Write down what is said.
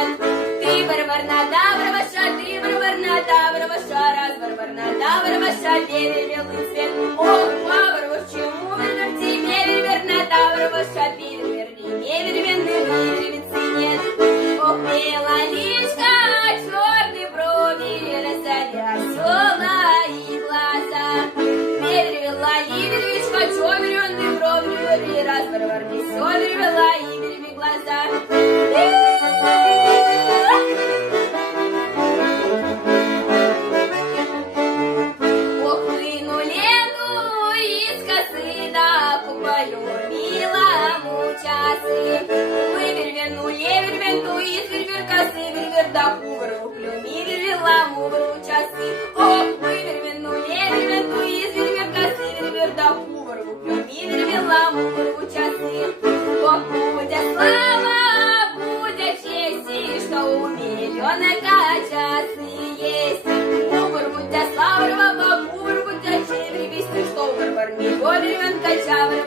свет. Ты варварна, ты варварна, раз варварна, белый цвет. Ох, варвар, чему вернем тебе, верна, вервицы нет. Ох, белоличка, черные брови, разоря села и глаза. Перевела вервичка, черные брови, раз варвар, все перевела и глаза. Да кувыру клюми, вервела мувру часы. Ох, вывервену, вервенту из вервер косы, вервер да кувыру клюми, вервела мувру часы. Ох, будя слава, будя честь, что умилённая часы есть. Кувыр, будя слава, рвава, кувыр, будя честь, что варвар, ми вервенка чавр,